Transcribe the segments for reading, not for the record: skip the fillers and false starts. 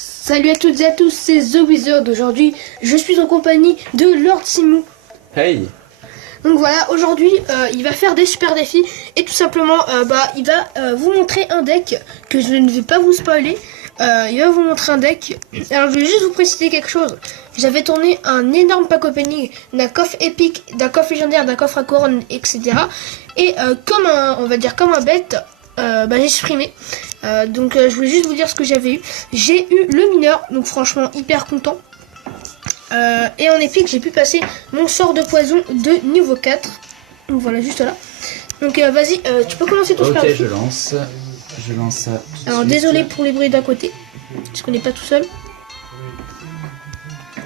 Salut à toutes et à tous, c'est The Wizard. Aujourd'hui, je suis en compagnie de Lord Simou. Hey. Donc voilà, aujourd'hui, il va faire des super défis et tout simplement, il va vous montrer un deck que je ne vais pas vous spoiler. Il va vous montrer un deck. Alors, je vais juste vous préciser quelque chose. J'avais tourné un énorme pack opening d'un coffre épique, d'un coffre légendaire, d'un coffre à couronne, etc. Et comme un bête, j'ai supprimé. Je voulais juste vous dire ce que j'avais eu. J'ai eu le mineur, donc franchement hyper content. Et en épique, j'ai pu passer mon sort de poison de niveau 4. Donc voilà, juste là. Donc vas-y, tu peux commencer ton super défi. Ok, je lance ça. Alors désolé pour les bruits d'à côté, parce qu'on n'est pas tout seul.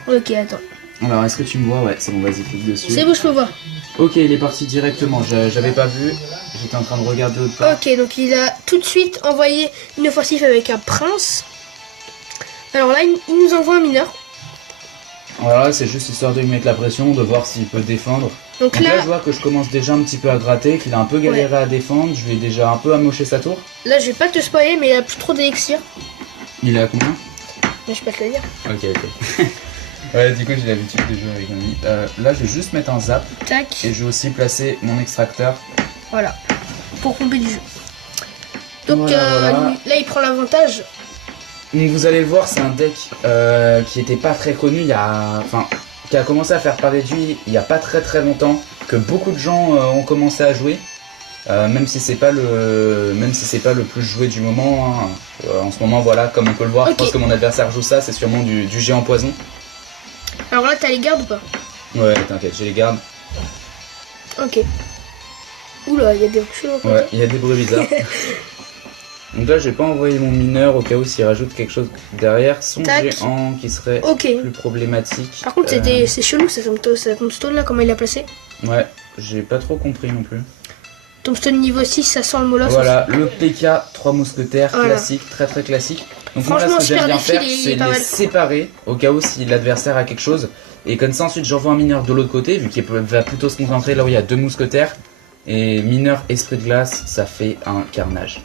Ok, attends. Alors, est-ce que tu me vois? Ouais, c'est bon, vas-y, clique dessus. C'est bon, je peux voir. Ok, il est parti directement. J'avais pas vu. J'étais en train de regarder autre part. Ok, donc il a tout de suite envoyé une offensive avec un prince. Alors là, il nous envoie un mineur. Voilà, c'est juste histoire de lui mettre la pression, de voir s'il peut défendre. Donc là, je vois que je commence déjà un petit peu à gratter, qu'il a un peu galéré à défendre. Je lui ai déjà un peu amoché sa tour. Là, je vais pas te spoiler, mais il a plus trop d'élixir. Il est à combien? Mais je peux pas te le dire. Ok. Ouais, du coup, j'ai l'habitude de jouer avec un ami. Là, je vais juste mettre un zap. Tac. Et je vais aussi placer mon extracteur. Voilà. Pour pomper du jeu. Donc voilà. Là, il prend l'avantage. Donc vous allez le voir, c'est un deck qui était pas très connu qui a commencé à faire parler de lui il y a pas très longtemps, que beaucoup de gens ont commencé à jouer, même si c'est pas le plus joué du moment. Hein. En ce moment, voilà, comme on peut le voir, je pense que mon adversaire joue ça, c'est sûrement du géant poison. Alors là, t'as les gardes ou pas? Ouais, t'inquiète, j'ai les gardes. Ok. Oula, il y a des bruits. Ouais, il y a des bruits bizarres. Donc là, j'ai pas envoyé mon mineur au cas où s'il rajoute quelque chose derrière. Son géant qui serait plus problématique. Par contre, c'est chelou, ça tombstone là, comment il l'a placé. Ouais, j'ai pas trop compris non plus. Tombstone niveau 6, ça sent le molosse. Voilà, le PK 3 mousquetaires, classique, très classique. Donc moi, là, ce que j'aime bien faire, c'est les séparer au cas où si l'adversaire a quelque chose. Et comme ça, ensuite, j'envoie un mineur de l'autre côté, vu qu'il va plutôt se concentrer là où il y a 2 mousquetaires. Et mineur esprit de glace, ça fait un carnage.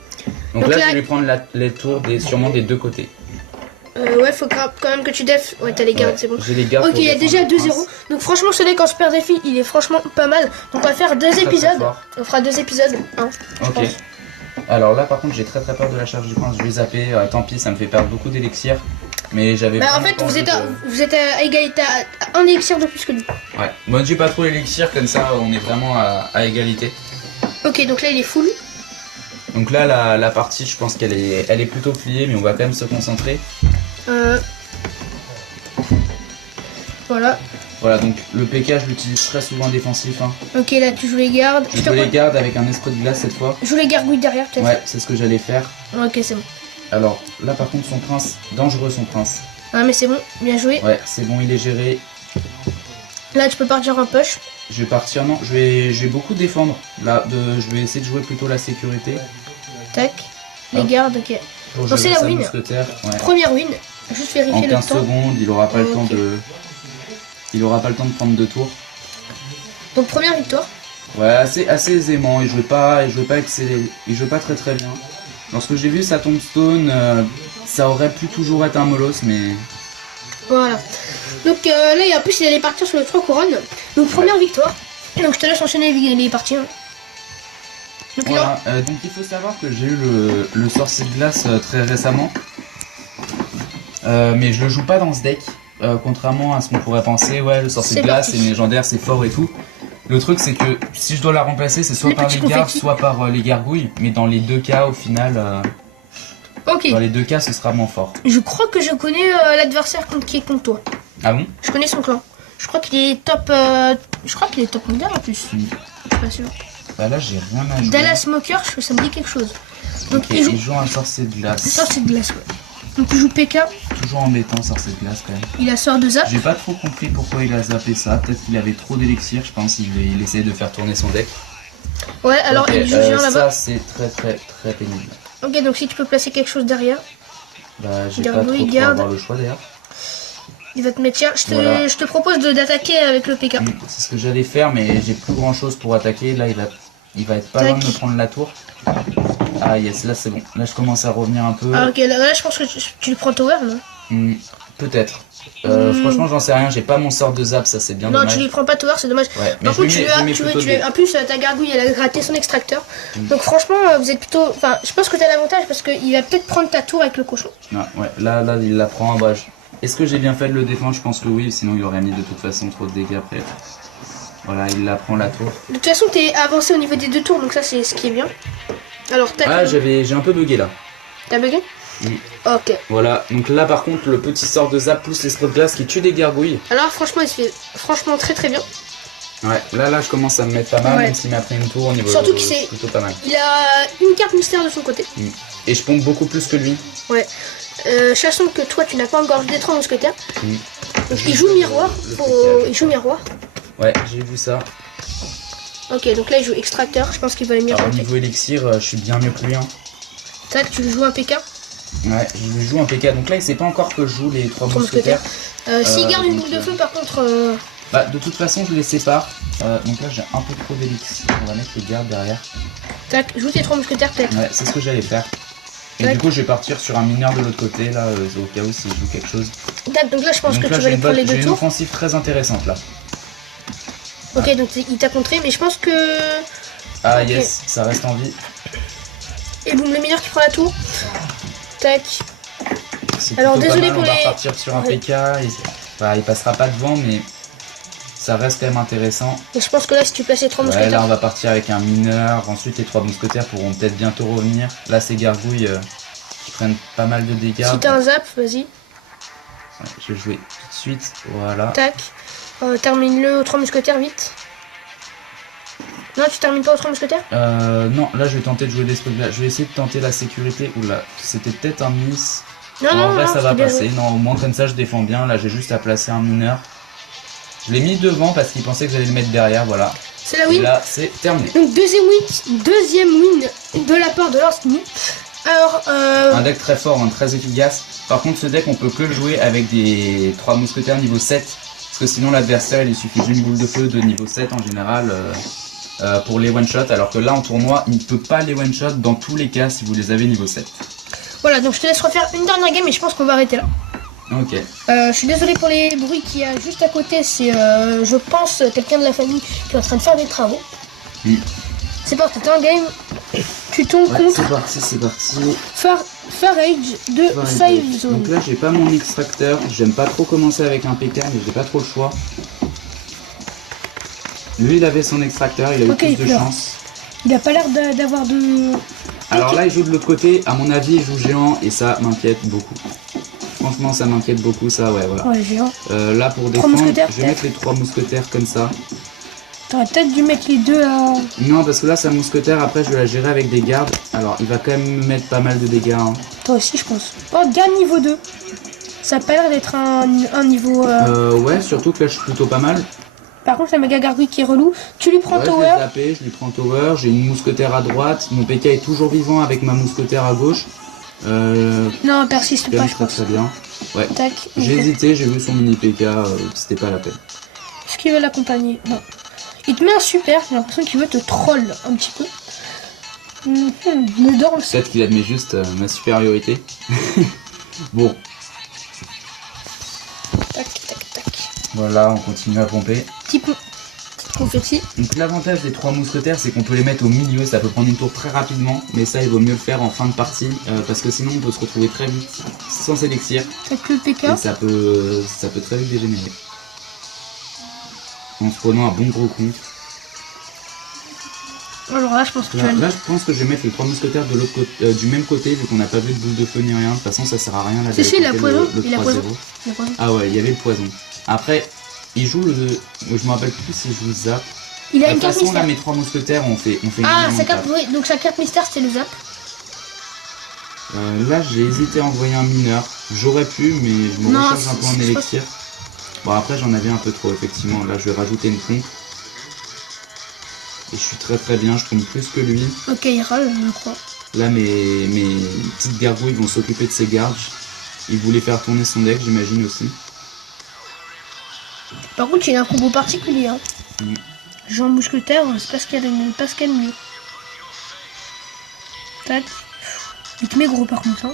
Donc là, je vais lui prendre les tours sûrement des deux côtés. Ouais, faut quand même que tu def. Ouais, t'as les gardes, c'est bon. J'ai les gardes. Ok, il y a déjà 2-0. Donc franchement, ce deck en super défi, il est franchement pas mal. Donc on va faire 2 épisodes. On fera 2 épisodes. Hein, ok. Alors là, par contre, j'ai très peur de la charge du prince. Je vais zapper. Tant pis, ça me fait perdre beaucoup d'élixir. Mais j'avais. En fait, vous êtes à égalité, à 1 élixir de plus que nous. Ouais. Moi, j'ai pas trop l'élixir, comme ça, on est vraiment à égalité. Ok, donc là, il est full. Donc là, la partie, je pense qu'elle est plutôt pliée, mais on va quand même se concentrer. Voilà. Voilà, donc le PK, je l'utilise très souvent défensif. Hein. Ok, là, tu joues les gardes. Je joue les gardes avec un esprit de glace cette fois. Je joue les gargouilles derrière, peut-être. Ouais, c'est ce que j'allais faire. Ok, c'est bon. Alors, là, par contre, son prince, dangereux son prince. Ah, mais c'est bon, bien joué. Ouais, c'est bon, il est géré. Là, tu peux partir en push. Je vais partir, non, je vais beaucoup défendre. Là, je vais essayer de jouer plutôt la sécurité. Tac, les gardes, ok. Donc c'est la win. Ouais. Première win. Juste vérifier le temps. En 15 secondes, il aura pas le temps de... Il aura pas le temps de prendre 2 tours. Donc première victoire. Ouais, assez aisément. Il jouait pas excellé. Il jouait pas très bien. Lorsque j'ai vu sa tombstone, ça aurait pu toujours être un molosse, mais... Voilà. Donc là, en plus, il allait partir sur les 3 couronnes. Donc première victoire. Donc je te laisse enchaîner les parties. Hein. Donc, voilà. Donc il faut savoir que j'ai eu le sorcier de glace très récemment. Mais je le joue pas dans ce deck. Contrairement à ce qu'on pourrait penser, ouais, le sorcier de glace, c'est légendaire, c'est fort et tout. Le truc, c'est que si je dois la remplacer, c'est soit par les gardes, soit par les gargouilles. Mais dans les deux cas, au final, dans les deux cas, ce sera moins fort. Je crois que je connais l'adversaire qui est contre toi. Ah bon? Je connais son clan. Je crois qu'il est top. Je crois qu'il est top mondial en plus. Je suis pas sûr. Bah là, j'ai rien à jouer. Dallas Smoker, ça me dit quelque chose. Donc okay, il joue un sorcier de glace. Un sorcier de glace, ouais. Donc il joue PK. Toujours embêtant, sorcier de glace quand même. Il a sort de zap. J'ai pas trop compris pourquoi il a zappé ça. Peut-être qu'il avait trop d'élixir, je pense. Il essaie de faire tourner son deck. Ouais, alors il joue géant là-bas. Ça, c'est très pénible. Ok, donc si tu peux placer quelque chose derrière. Bah, j'ai pas trop pour avoir le choix d'ailleurs. Il va te mettre, tiens, je te propose d'attaquer avec le PK. C'est ce que j'allais faire, mais j'ai plus grand chose pour attaquer. Là, il va être pas loin de me prendre la tour. Ah yes, là c'est bon. Là je commence à revenir un peu. Ah ok, là je pense que tu le prends tower, non? Peut-être. Franchement, j'en sais rien. J'ai pas mon sort de zap, ça c'est bien dommage. Non, tu lui prends pas tower, c'est dommage. Ouais, par contre, en plus, ta gargouille elle a gratté son extracteur. Donc franchement, vous êtes plutôt. Enfin, je pense que t'as l'avantage parce qu'il va peut-être prendre ta tour avec le cochon. Ah, ouais, là il la prend. Bah, est-ce que j'ai bien fait de le défendre? Je pense que oui, sinon il aurait mis de toute façon trop de dégâts après. Voilà, il la prend la tour. De toute façon, t'es avancé au niveau des 2 tours, donc ça c'est ce qui est bien. Alors, tac. Ah, j'ai un peu bugué là. T'as bugué? Oui. Ok. Voilà, donc là par contre, le petit sort de zap plus l'esprit de glace qui tue des gargouilles. Alors, franchement, il se fait très très bien. Ouais, là je commence à me mettre pas mal, même s'il m'a pris une tour au niveau. Surtout qu'il plutôt pas mal. Il a une carte mystère de son côté. Et je pompe beaucoup plus que lui. Ouais. Sachant que toi, tu n'as pas encore des 3 mousquetaires. Donc il joue miroir. Il joue miroir. Ouais, j'ai vu ça. Ok, donc là il joue extracteur. Je pense qu'il va aller mieux. Au niveau élixir, je suis bien mieux que lui. Hein. Tac, tu lui joues un PK. Ouais, je lui joue un PK. Donc là, il sait pas encore que je joue les 3 mousquetaires. S'il garde une boule de feu, par contre. Bah, de toute façon, je les sépare. Donc là, j'ai un peu trop d'élixir. On va mettre les gardes derrière. Tac, joue tes 3 mousquetaires peut-être. Ouais, c'est ce que j'allais faire. Et du coup, je vais partir sur un mineur de l'autre côté, là, au cas où s'il joue quelque chose. Tac, donc là, je pense que tu vas aller prendre les 2 tours. J'ai une offensive très intéressante là. Ok, donc il t'a contré, mais je pense que. Ah yes, ça reste en vie. Et boum, le mineur qui prend la tour. Tac. Alors désolé pour on va repartir sur un PK. Il passera pas devant, mais ça reste quand même intéressant. Et je pense que là, si tu places les 3 mousquetaires. Là, on va partir avec un mineur. Ensuite, les 3 mousquetaires pourront peut-être bientôt revenir. Là, ces gargouilles qui prennent pas mal de dégâts. Si t'as un zap, vas-y. Ouais, je vais jouer tout de suite. Voilà. Tac. Termine-le aux 3 mousquetaires vite. Non, tu termines pas aux 3 mousquetaires? Non, là je vais tenter de jouer l'esprit de glace. Je vais essayer de tenter la sécurité. Oula, c'était peut-être un miss. Non, en vrai, ça va passer. Joué. Non, au moins comme ça, je défends bien. Là, j'ai juste à placer un mineur. Je l'ai mis devant parce qu'il pensait que j'allais le mettre derrière. Voilà. C'est la win. Et là, c'est terminé. Donc, deuxième win de la part de Lorsny. Alors, un deck très fort, très efficace. Par contre, ce deck, on peut que le jouer avec des 3 mousquetaires niveau 7. Parce que sinon, l'adversaire, il suffit d'une boule de feu de niveau 7 en général. Pour les one-shot, alors que là en tournoi il ne peut pas les one-shot dans tous les cas si vous les avez niveau 7. Voilà, donc je te laisse refaire une dernière game et je pense qu'on va arrêter là. Ok. Je suis désolé pour les bruits qu'il y a juste à côté, c'est je pense quelqu'un de la famille qui est en train de faire des travaux. C'est parti, t'es en game, tu tombes contre. C'est parti. Farage de Save Zone. Donc là j'ai pas mon extracteur, j'aime pas trop commencer avec un PK mais j'ai pas trop le choix. Lui, il avait son extracteur, il a eu plus de chance. Il a pas l'air d'avoir de... Alors là, il joue de l'autre côté. À mon avis, il joue géant et ça m'inquiète beaucoup. Franchement, ça m'inquiète beaucoup, ça, ouais, voilà. Ouais, géant. Là, pour défendre, je vais mettre les 3 mousquetaires comme ça. T'aurais peut-être dû mettre les 2 à... Non, parce que là, sa mousquetaire, après, je vais la gérer avec des gardes. Alors, il va quand même me mettre pas mal de dégâts. Hein. Toi aussi, je pense. Oh, garde niveau 2. Ça a pas l'air d'être un niveau... Ouais, surtout que là, je suis plutôt pas mal. Par contre, la méga gargouille qui est relou, tu lui prends tower. Je lui prends tower, j'ai une mousquetaire à droite, mon PK est toujours vivant avec ma mousquetaire à gauche. Non, persiste pas, je pense. Très bien. Ouais. J'ai hésité, j'ai vu son mini PK, c'était pas la peine. Est-ce qu'il veut l'accompagner? Non. Il te met un super, j'ai l'impression qu'il veut te troll un petit peu. Me dort. Peut-être qu'il admet juste ma supériorité. Bon. Tac, tac, tac. Voilà, on continue à pomper. Petit confetti. Donc l'avantage des 3 mousquetaires, c'est qu'on peut les mettre au milieu, ça peut prendre une tour très rapidement, mais ça il vaut mieux le faire en fin de partie, parce que sinon on peut se retrouver très vite sans élixir. Avec le PK. Et ça peut très vite dégénérer. En se prenant un bon gros coup. Alors là je pense que je vais mettre les 3 mousquetaires de l'autre côté, du même côté, vu qu'on n'a pas vu de boule de feu ni rien. De toute façon ça sert à rien là. Si, il a poison. Il a poison. Ah ouais, il y avait le poison. Après, il joue le... Je me rappelle plus s'il joue zap. Il a une carte mystère. De toute façon, là, mes 3 mousquetaires, on fait sa carte, oui, donc sa carte mystère, c'était le zap. Là, j'ai hésité à envoyer un mineur. J'aurais pu, mais je me recharge un peu en élixir. Bon, après, j'en avais un peu trop, effectivement. Là, je vais rajouter une pompe. Et je suis très très bien, je pompe plus que lui. Ok, il râle, je crois. Là, mes petites gargouilles vont s'occuper de ses gardes. Il voulait faire tourner son deck, j'imagine aussi. Par contre, il a un combo particulier. Hein. Jean Mousquetaire, c'est pas ce qu'il y a de mieux. Tac. Il te met gros par contre. Hein.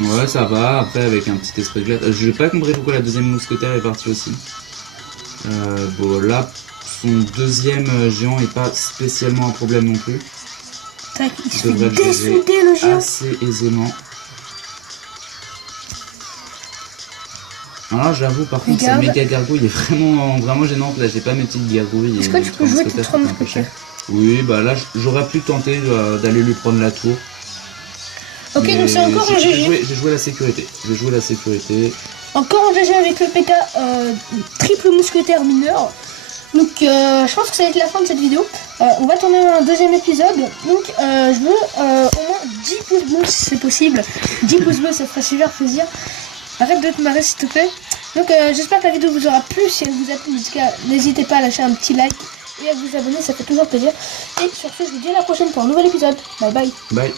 Ouais, ça va. Après, avec un petit esprit de glace. Je n'ai pas compris pourquoi la deuxième mousquetaire est partie aussi. Bon, là, son deuxième géant est pas spécialement un problème non plus. Tac, il se fait dessouder le géant. Assez aisément. Alors là, j'avoue, par contre, cette méga gargouille est vraiment gênante. Là, j'ai pas mes petites gargouilles. Est-ce que tu peux jouer tes 3 mousquetaires? Oui, bah là, j'aurais pu tenter d'aller lui prendre la tour. Ok, mais donc c'est encore un GG. J'ai joué la sécurité. Encore un GG avec le PK triple mousquetaire mineur. Donc je pense que ça va être la fin de cette vidéo. On va tourner un deuxième épisode. Donc je veux au moins 10 pouces bleus si c'est possible. 10 pouces bleus, ça ferait super plaisir. Arrête de te marrer s'il te plaît. Donc j'espère que la vidéo vous aura plu. Si elle vous a plu, n'hésitez pas à lâcher un petit like et à vous abonner, ça fait toujours plaisir. Et sur ce, je vous dis à la prochaine pour un nouvel épisode. Bye bye. Bye.